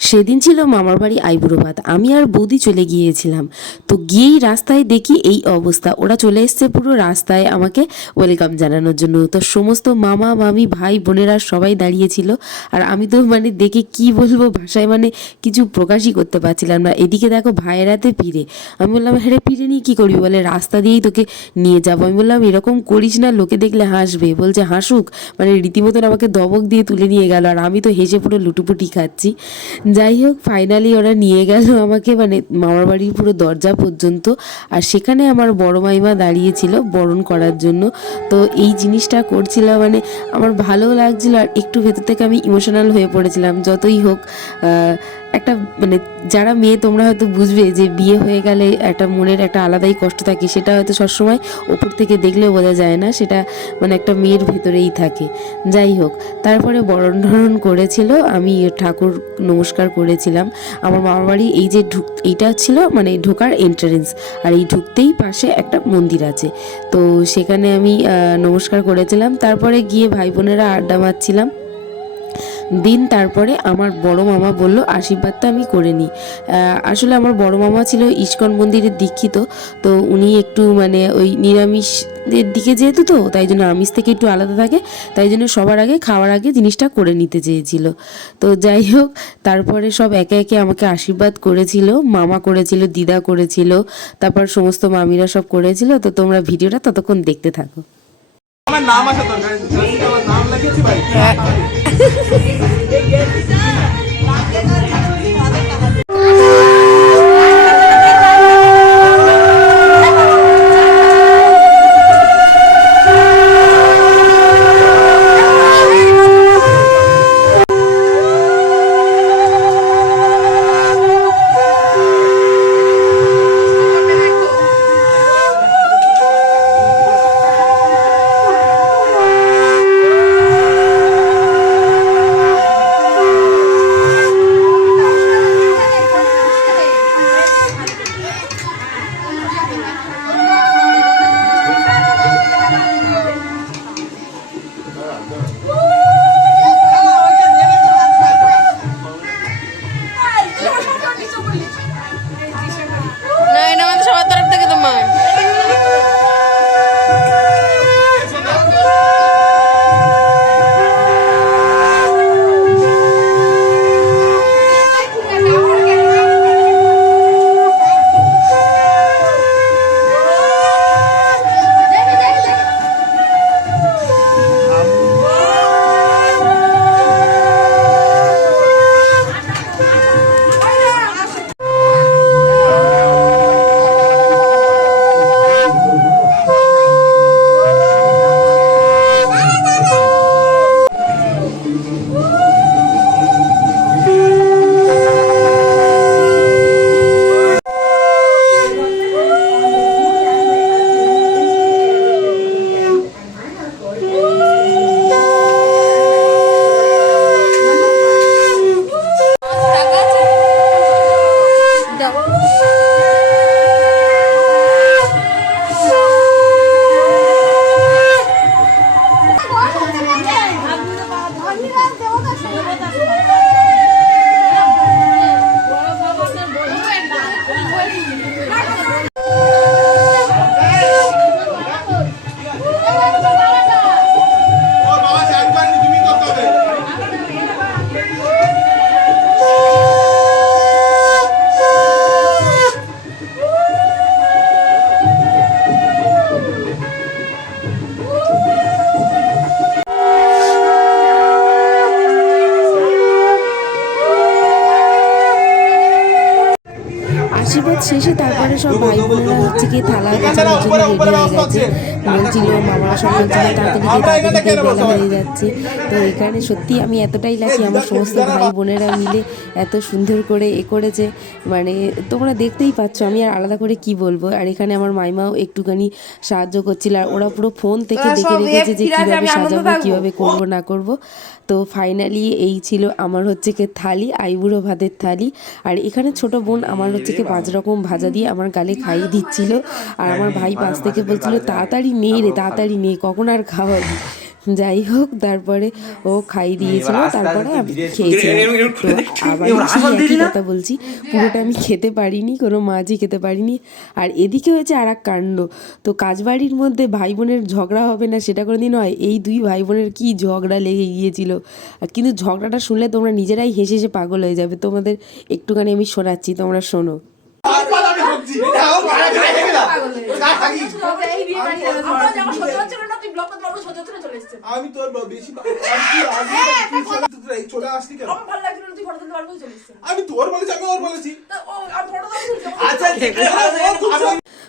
সেদিন ছিল মামার বাড়ি আইবুড়ো ভাত। আমি আর বৌদি চলে গিয়েছিলাম। তো গিয়েই রাস্তায় দেখি এই অবস্থা। ওরা চলে এসছে পুরো রাস্তায় আমাকে ওয়েলকাম জানানোর জন্য। তো সমস্ত মামা মামি ভাই বোনেরা সবাই দাঁড়িয়েছিল। আর আমি তো মানে দেখে কি বলব ভাষায় মানে কিছু প্রকাশই করতে পারছিলাম না। এদিকে দেখো ভাইয়েরাতে পিড়ে আমি বললাম হ্যাঁ রে, পিড়ে নিয়ে কী করবি বলে? রাস্তা দিয়েই তোকে নিয়ে যাব। আমি বললাম এরকম করিস না লোকে দেখলে হাসবে। বলছে হাসুক। মানে রীতিমতন আমাকে দবক দিয়ে তুলে নিয়ে গেল। আর আমি তো হেসে পুরো লুটুপুটি খাচ্ছি। যাই হোক ফাইনালি ওরা নিয়ে গেল আমাকে মানে মামার বাড়ির পুরো দরজা পর্যন্ত। আর সেখানে আমার বড় মাইমা দাঁড়িয়েছিল বরণ করার জন্য। তো এই জিনিসটা করছিলাম মানে আমার ভালো লাগছিল আর একটু ভেতর থেকে আমি ইমোশনাল হয়ে পড়েছিলাম, যতই হোক। একটা মানে যারা মেয়ে, তোমরা হয়তো বুঝবে যে বিয়ে হয়ে গেলে একটা মনের একটা আলাদাই কষ্ট থাকে। সেটা হয়তো সবসময় ওপর থেকে দেখলেও বোঝা যায় না, সেটা মানে একটা মেয়ের ভেতরেই থাকে। যাই হোক, তারপরে বরণ ধরণ করেছিল, আমি ঠাকুর নমস্কার করেছিলাম। আমার মামার বাড়ি এই যে ঢুক, এইটা ছিল মানে ঢোকার এন্ট্রেন্স আর এই ঢুকতেই পাশে একটা মন্দির আছে। তো সেখানে আমি নমস্কার করেছিলাম। তারপরে গিয়ে ভাই বোনেরা আড্ডা মারছিলাম। দিন তারপরে আমার বড় মামা বলল আশীর্বাদটা আমি করে নিই। আসলে আমার বড় মামা ছিল ইস্কন মন্দিরের দীক্ষিত তো উনি একটু মানে ওই নিরামিষের দিকে যেহেতু তো তাই জন্য আমিষ থেকে একটু আলাদা থাকে তাই জন্য সবার আগে খাওয়ার আগে জিনিসটা করে নিতে চেয়েছিল। তো যাই হোক তারপরে সব একে একে আমাকে আশীর্বাদ করেছিল মামা করেছিল দিদা করেছিল তারপর সমস্ত মামিরা সব করেছিল তো তোমরা ভিডিওটা ততক্ষণ দেখতে থাকো। আমার নাম আছে তো নাম লাগিয়েছি ভাই। Bigyan kita! Bakit না আশীর্বাদ শেষে তারপরে সব ভাই বোনেরা হচ্ছে কি থালা বাঁচানোর জন্য রেডি হয়ে গেছে বলছিল মামারা সব বলছিল তাড়াতাড়ি তাড়াতাড়ি বেলা হয়ে যাচ্ছে তো এখানে সত্যি আমি এতটাই লাকি আমার সমস্ত ভাই বোনেরা মিলে এত সুন্দর করে এ করেছে। মানে তোমরা দেখতেই পাচ্ছ আমি আর আলাদা করে কি বলব? আর এখানে আমার মাইমাও একটুখানি সাহায্য করছিল আর ওরা পুরো ফোন থেকে দেখে রেখেছে যে কীভাবে সাজাবো কীভাবে করব না করব। তো ফাইনালি এই ছিল আমার হচ্ছে কি থালি আইবুড়ো ভাতের থালি। আর এখানে ছোট বোন আমার হচ্ছে কি পাঁচ রকম ভাজা দিয়ে আমার গালে খাইয়ে দিচ্ছিল। আর আমার ভাই পাশ থেকে বলছিল তাড়াতাড়ি নেই রে তাড়াতাড়ি নেই কখন আর খাওয়াবি? যাই হোক তারপরে ও খাই দিয়েছিল। তারপরে আমি খেয়েছিলাম। একই কথা বলছি পুরোটা আমি খেতে পারিনি কোনো মাছই খেতে পারিনি। আর এদিকে হয়েছে আর এক কাণ্ড। তো কাজবাড়ির মধ্যে ভাই বোনের ঝগড়া হবে না সেটা কোনো দিন হয় এই দুই ভাই বোনের কি ঝগড়া লেগে গিয়েছিল। আর কিন্তু ঝগড়াটা শুনলে তোমরা নিজেরাই হেসে হেসে পাগল হয়ে যাবে। তোমাদের একটুখানি আমি শোনাচ্ছি তোমরা শোনো। আমি তোর বেশি চলে- আসলি কেন? আমি তোর বলেছি আমি ওর বলেছি। আচ্ছা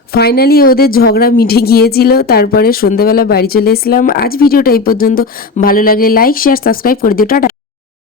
ফাইনালি ওদের ঝগড়া মিটে গিয়েছিল তারপরে সন্ধ্যেবেলা বাড়ি চলে এসলাম আজ ভিডিওটা এই পর্যন্ত। ভালো লাগলে লাইক শেয়ার সাবস্ক্রাইব করে দিও। টাটা।